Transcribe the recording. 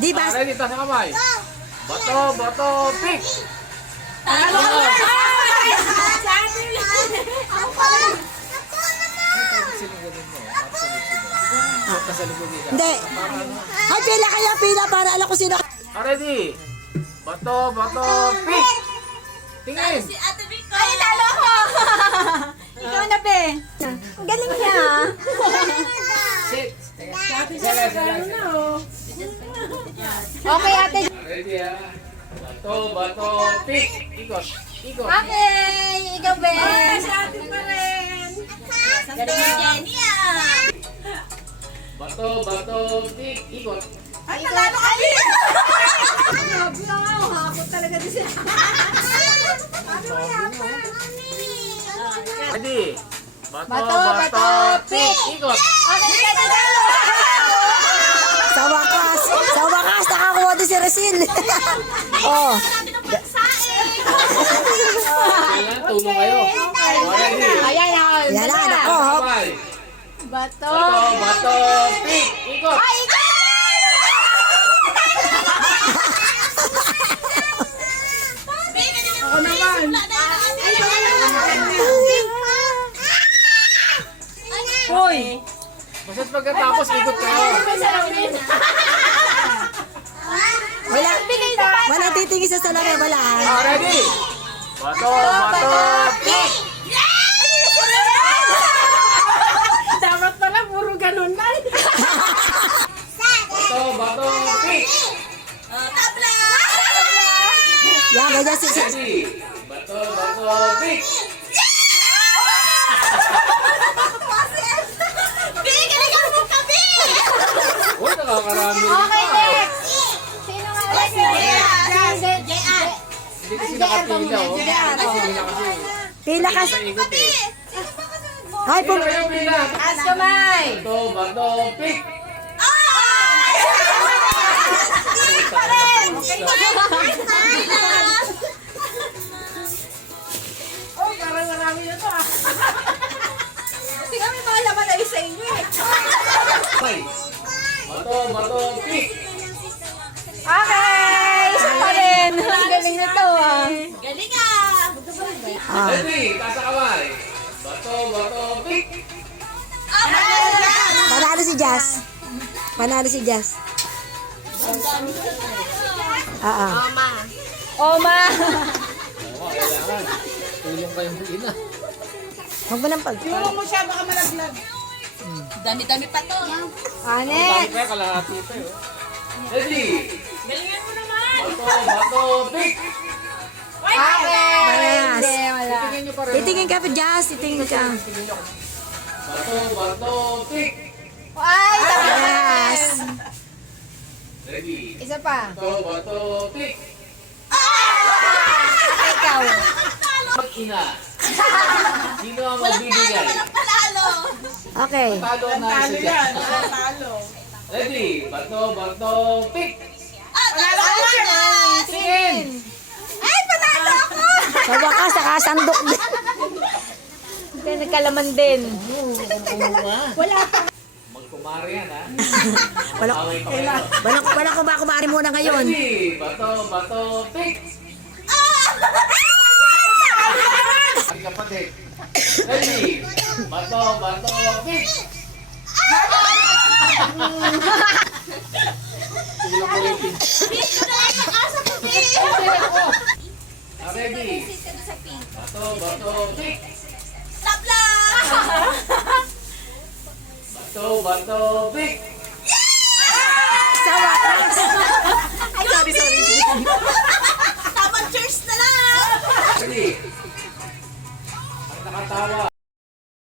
Di ba? Ready, taas ang kamay. Bato, pick. Hindi. Ay, pila kayo, pila para alam ko sino. Ready. Bato, pick. Tingin. Ay, talo ko! Ikaw na, be. Ang galing niya. Sit. Okay, ate. Ready Bato, pick. Ikot. Okay, ikaw, be. Si ate pa rin. Galing ni Jenny, Bato, pick. Ikot. Ay, talalo kami! Grabe lang ako. Hakot talaga din siya. Ready. Bato, pick. Ikot. Okay, ikaw na. Sa wakas, nakakuha din si Resil. Oh. Kailan, tulong kayo. Ready. Ayan, ako. Yan na, nako. Hop. Kamay. Bato. Bato, pick. Ikot. Ay, ikaw! Ako naman. Hoy! Basta't pagkatapos, ikot kayo. Wala titingin sa salamin, wala. Ready. Bato, pick. Dapat pala, puro ganun lang. Bato, pick. Yan, ganyan si... Ready. Bato, pick. Uy, nakakarami. Okay, next. Sino nga ulit? Hindi kasi nakapila, oh. Nakapila kasi. Pila ka... Sa ikot, eh. Ay, pum... Kayo pila. Taas kamay. Bato, pick. Oh, parang marami na to ah. Kasi kami mga laman na isa inyo eh. Bato, pick. Okay! Isa pa rin. Ang galing na to ah. Galing Ah. Ready, taas ang kamay. Bato, pick. Panalo si Jazz. Panalo si Jazz. Oma. Oo, kailangan. Tulong kayong ina. Huwag mo nang pag... Dami-dami pa to. Dami Anet. kaya kalahati pa yun. Ready. Galingan mo naman. Bato, pick. Okay. Parehas. Hindi, wala. Tingnan nyo pa rin. Titingin ka pa, Jazz. Titingin ka. Bato, pick. Ay, tama. Yes. Ready. Isa pa. Bato, pick. Ikaw. Mag-ina. Sino ang magbibigay? Okay. Talo na sa dyan. Ready. Bato, pick. Tingin. Ay, panalo ako. Sa wakas, nakasandok din. Kaya nagkalaman din. Magkumari yan, ha? Walang Away pa kayo. kumakumari muna ngayon. Ready. Bato, pick. Ang kapatid. Ready. Bato, pick. Tulong ko yung pin. Ready. Bato, pick. Bato, pick. Sa wakas. Ay, sorry.